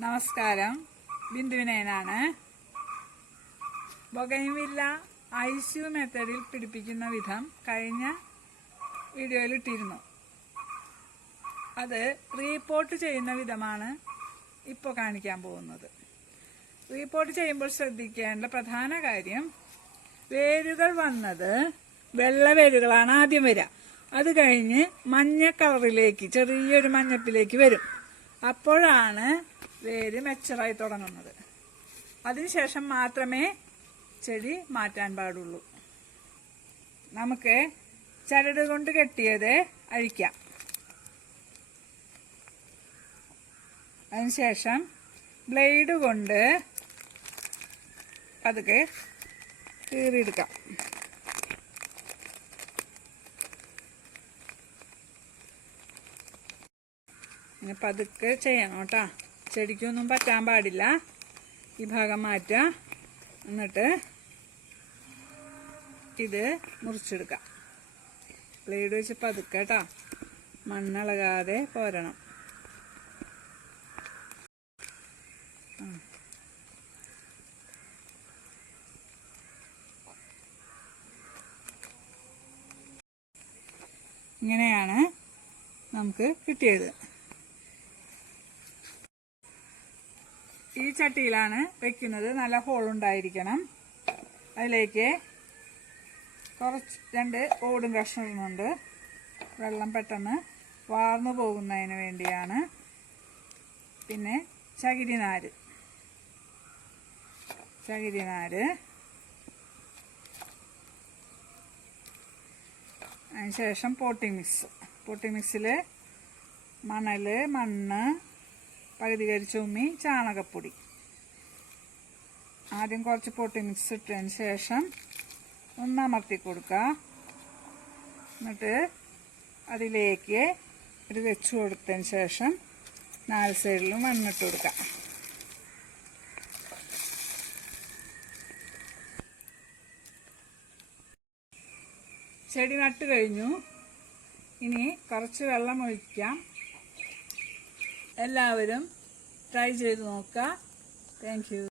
നമസ്കാരം, ബിന്ദുവിനേനാണ്. ബൊഗൈൻവില്ല ഐസ്യു മെത്തഡിൽ പിടിപ്പിക്കുന്ന വിധം കഴിഞ്ഞ വീഡിയോയിൽ ഇട്ടിരുന്നു. അത് റീപോർട്ട് ചെയ്യുന്ന വിധമാണ് ഇപ്പോൾ കാണിക്കാൻ പോകുന്നത്. റീപോർട്ട് ചെയ്യുമ്പോൾ ശ്രദ്ധിക്കേണ്ട പ്രധാന കാര്യം, വേരുകൾ വന്നത് വെള്ള വേരുകളാണ് ആദ്യം വരിക. അത് കഴിഞ്ഞ് മഞ്ഞ കളറിലേക്ക്, ചെറിയൊരു മഞ്ഞപ്പിലേക്ക് വരും. അപ്പോഴാണ് വേര് മെച്ചറായി തുടങ്ങുന്നത്. അതിനുശേഷം മാത്രമേ ചെടി മാറ്റാൻ പാടുള്ളൂ. നമുക്ക് ചരട് കൊണ്ട് കെട്ടിയത് അഴിക്കാം. അതിനുശേഷം ബ്ലേഡ് കൊണ്ട് പതുക്കെ കീറിയെടുക്കാം. ഇങ്ങനെ പതുക്കെ ചെയ്യണം കേട്ടോ. ചെടിക്കൊന്നും പറ്റാൻ പാടില്ല. ഈ ഭാഗം മാറ്റുക. എന്നിട്ട് ഇത് മുറിച്ചെടുക്കാം. ബ്ലേഡ് വെച്ച് പതുക്കെ കേട്ടോ, മണ്ണിളകാതെ പോരണം. ഇങ്ങനെയാണ് നമുക്ക് കിട്ടിയത്. ഈ ചട്ടിയിലാണ് വെക്കുന്നത്. നല്ല ഹോളുണ്ടായിരിക്കണം. അതിലേക്ക് രണ്ട് ഓടും കഷ്ണമുണ്ട്. വെള്ളം പെട്ടെന്ന് വാർന്നു പോകുന്നതിന് വേണ്ടിയാണ്. പിന്നെ ചകിരിനാര് അതിനുശേഷം പോട്ടി മിക്സിൽ മണ്ണ്, പകുതി കരിച്ചുമ്മി, ചാണകപ്പൊടി. ആദ്യം കുറച്ച് പോട്ടി മിക്സ് ഇട്ടതിന് ശേഷം ഒന്ന് അമർത്തി കൊടുക്കുക. എന്നിട്ട് അതിലേക്ക് ഇത് വെച്ച് കൊടുത്തതിന് ശേഷം 4 സൈഡിലും മണ്ണിട്ട് കൊടുക്കുക. ചെടി നട്ട് കഴിഞ്ഞു. ഇനി കുറച്ച് വെള്ളം ഒഴിക്കാം. എല്ലാവരും ട്രൈ ചെയ്ത് നോക്കുക. Thank you.